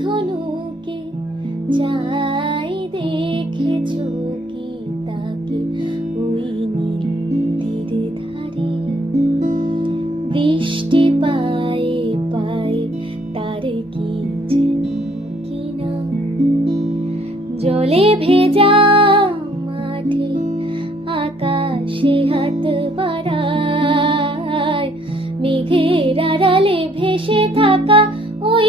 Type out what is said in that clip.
ধনুকে চাই, দেখেছো কি তাকে ওই নীল ধারে? বৃষ্টি পায়ে পায়ে তার কি যেন কি নাম? জলে ভেজা মাঠে আকাশে হাত বাড়ায়, মেঘের আড়ালে ভেসে থাকা